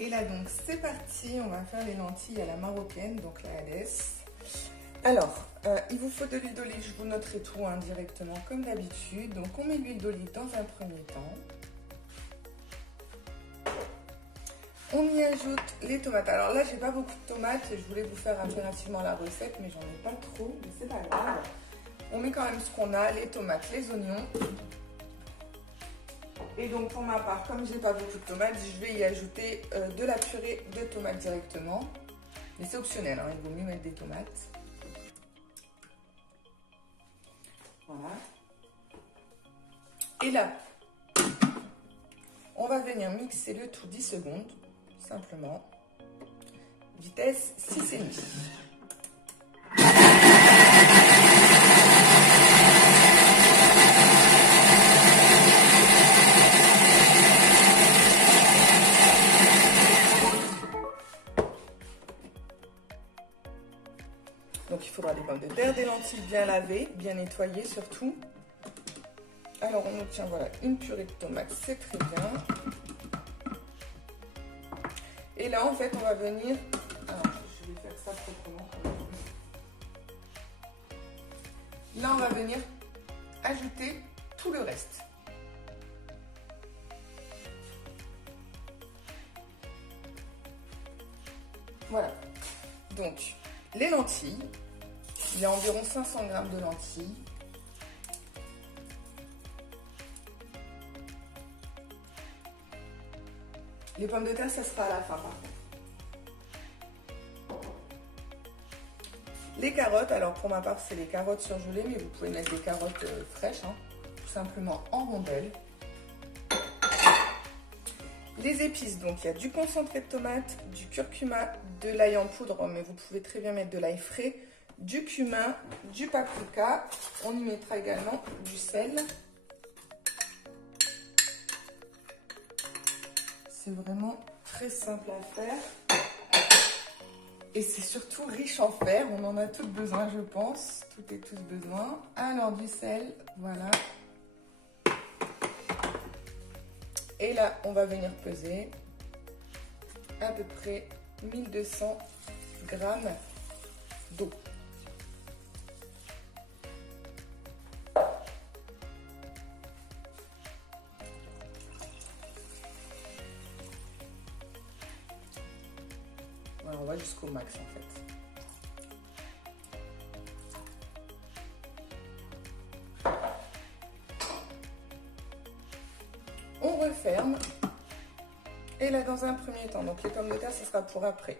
Et là donc c'est parti, on va faire les lentilles à la marocaine, donc la Hades. Alors, il vous faut de l'huile d'olive, je vous noterai tout directement comme d'habitude. Donc on met l'huile d'olive dans un premier temps. On y ajoute les tomates. Alors là, j'ai pas beaucoup de tomates, je voulais vous faire impérativement la recette, mais j'en ai pas trop, mais c'est pas grave. On met quand même ce qu'on a, les tomates, les oignons. Et donc pour ma part, comme j'ai pas beaucoup de tomates, je vais y ajouter de la purée de tomates directement. Mais c'est optionnel, hein, il vaut mieux mettre des tomates. Voilà. Et là, on va venir mixer le tout 10 secondes, simplement. Vitesse 6,5. Donc il faudra des pommes de terre, des lentilles bien lavées, bien nettoyées surtout. Alors on obtient voilà une purée de tomates, c'est très bien. Et là en fait on va venir, alors je vais faire ça proprement. Là on va venir ajouter tout le reste. Voilà, donc les lentilles, il y a environ 500 g de lentilles. Les pommes de terre, ça sera à la fin par contre. Les carottes, alors pour ma part c'est les carottes surgelées, mais vous pouvez mettre des carottes fraîches, hein, tout simplement en rondelles. Les épices, donc il y a du concentré de tomate, du curcuma, de l'ail en poudre, mais vous pouvez très bien mettre de l'ail frais, du cumin, du paprika. On y mettra également du sel. C'est vraiment très simple à faire. Et c'est surtout riche en fer. On en a tous besoin, je pense. Toutes et tous besoin. Alors du sel, voilà. Et là, on va venir peser à peu près 1200 g d'eau. Voilà, on va jusqu'au max en fait. On referme. Et là, dans un premier temps, donc les pommes de terre, ce sera pour après.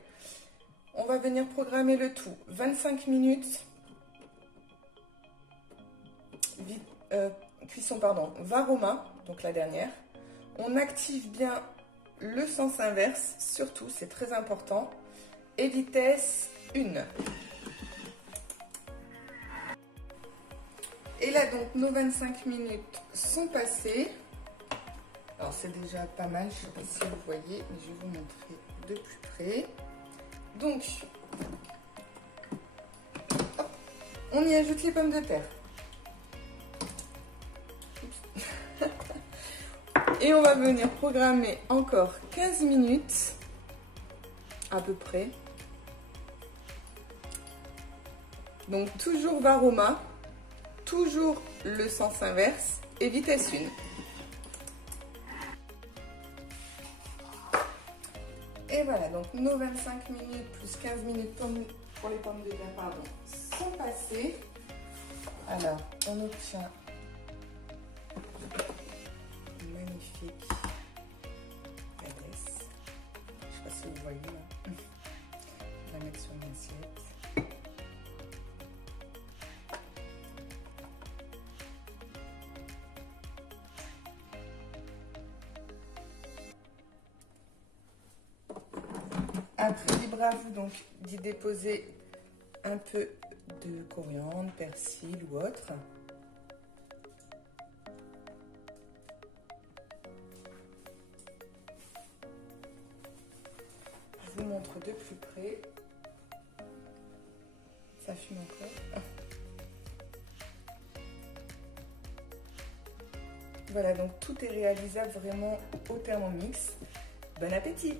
On va venir programmer le tout 25 minutes. Cuisson, pardon, Varoma, donc la dernière. On active bien le sens inverse, surtout, c'est très important. Et vitesse 1. Et là, donc, nos 25 minutes sont passées. Alors c'est déjà pas mal, je ne sais pas si vous voyez, mais je vais vous montrer de plus près. Donc, hop, on y ajoute les pommes de terre. Et on va venir programmer encore 15 minutes, à peu près. Donc toujours Varoma, toujours le sens inverse et vitesse 1. Et voilà, donc nos 25 minutes plus 15 minutes pour les pommes de terre, pardon, sont passées. Alors, on obtient une magnifique Hades. Je ne sais pas si vous voyez là. Je vais la mettre sur une assiette. Après, libre à vous donc d'y déposer un peu de coriandre, persil ou autre. Je vous montre de plus près. Ça fume encore. Voilà, donc tout est réalisable vraiment au Thermomix. Bon appétit!